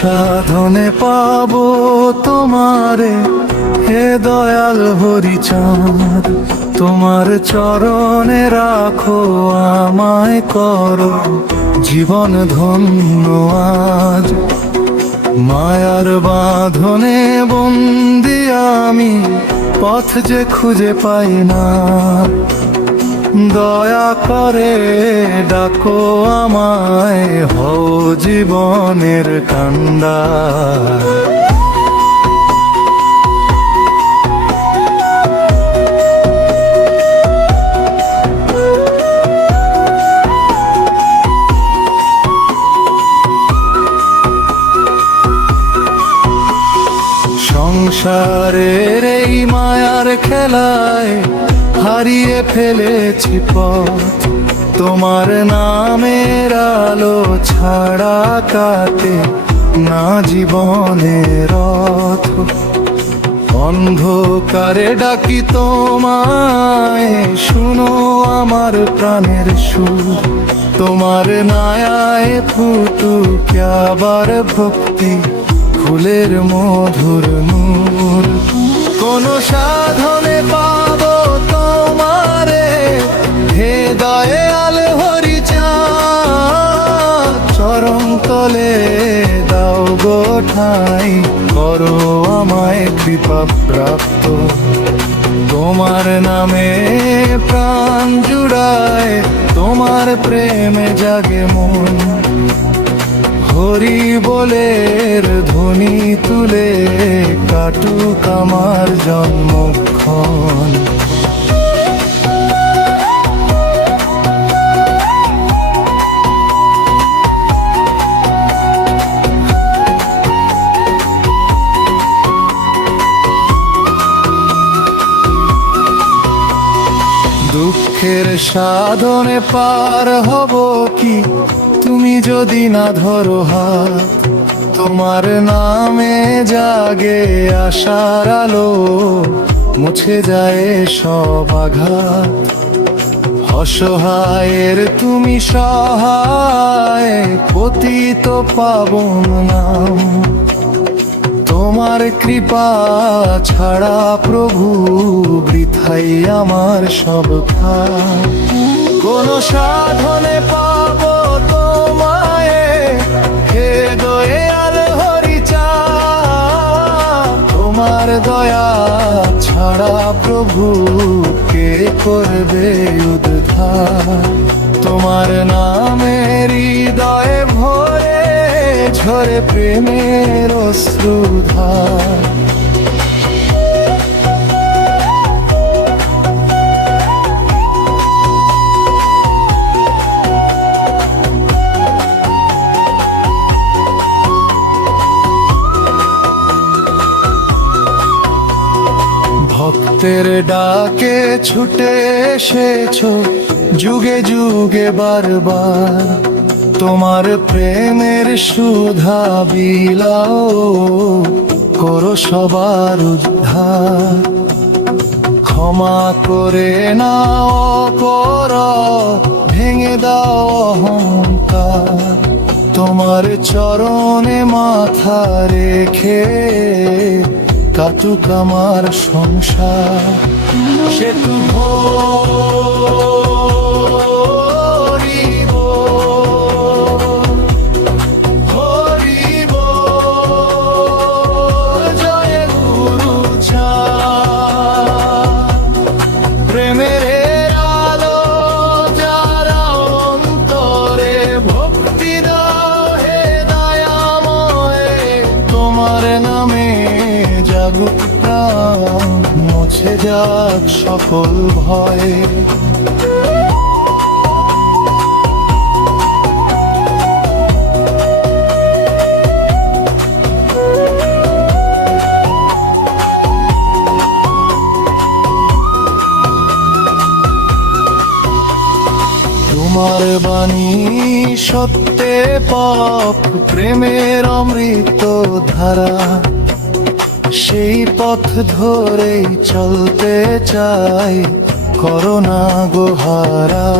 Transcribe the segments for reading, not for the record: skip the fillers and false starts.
সাধনে পাবো তোমারে, হে দয়াল হরিচাঁদ। তোমার চরণে রাখো আমায়, করো জীবন ধন্য আজ। মায়ার বাঁধনে বন্দি আমি, পথ যে খুঁজে পাই না। দয়া করে ডাকো আমায়, হও জীবনের কান্ডার। সংসারের এই মায়ার খেলায় হারিয়ে ফেলেছি পথ। তোমার নামের আলো ছাড়া কাটে না জীবনের রথ। অন্ধকারে ডাকি তোমায়, শুনো আমার প্রাণের সুর। তোমার নায়ায় ফুটুক আবার ভক্তি, ফুলের মধুর নূর। কোন সাধনে পাবো তোমারে, হে দয়াল হরিচাঁদ। চরণ তলে দাও গো ঠাঁই, করো আমায় কৃপা প্রাপ্ত। তোমার নামে প্রাণ জুড়ায়, তোমার প্রেমে জাগে মন। হরি বলের ধ্বনি তুলে কাটুক আমার জন্মক্ষণ। দুঃখের সাধনে পার হব কি, তুমি যদি না ধরো হাত। তোমার নামে জাগে আশার আলো, মুছে যায় সব আঘাত। অসহায়ের তুমি সহায়, পতিত পাবন নাম। তোমার কৃপা ছাড়া প্রভু, বৃথাই আমার সব খায়। কোন সাধনে পাবো তোমায়, হে দয়াল হরিচাঁদ। তোমার দয়া ছাড়া প্রভু, কে করবে উদ্ধার। তোমার নামে হৃদয়ে ভরে, ঝরে প্রেমের অশ্রুধার। ভক্তের ডাকে ছুটে এসেছো, যুগে যুগে বারবার। তোমার প্রেমের সুধা বিলাও, করো সবার উদ্ধার। ক্ষমা করে নাও অপরাধ, ভেঙে দাও অহংকার। তোমার চরণে মাথা রেখে কাটুক আমার সংসার। সেতু হরিব হরিব, জয় গুরু চাঁদ। প্রেমের আলো যারা অন্তরে, ভক্তি দাও হে দয়াময়। তোমার নামে জাগুক প্রাণ, মুছে যাক সকল ভয়। তোমার বাণী সত্যে পথ, প্রেমের অমৃত ধারা। সেই পথ ধরেই চলতে চাই, করোনা গোহারা।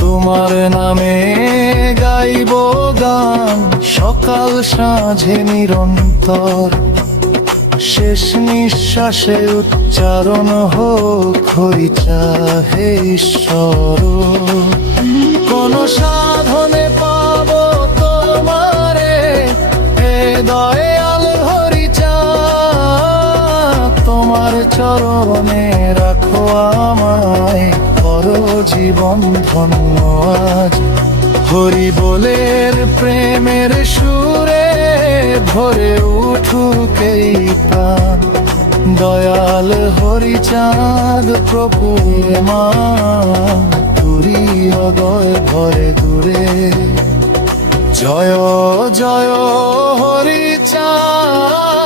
তোমার নামে গাইব গান সকাল সাঁঝে নিরন্তর, শেষ নিঃশ্বাসে উচ্চারণ হোক হরি চাহে ঈশ্বর। কোন সাধনে পাব তোমারে, হে দয়াল হরি চাঁদ, তোমার চরণে রাখো আমায়, করো জীবন ধন্য আজ। হরি বলের প্রেমের সুরে ভরে উঠুক এই প্রাণ, দয়াল হরি চাঁদ প্রভু মা, তুরি হৃদয় ভরে দূরে। জয় জয় হরি চাঁদ।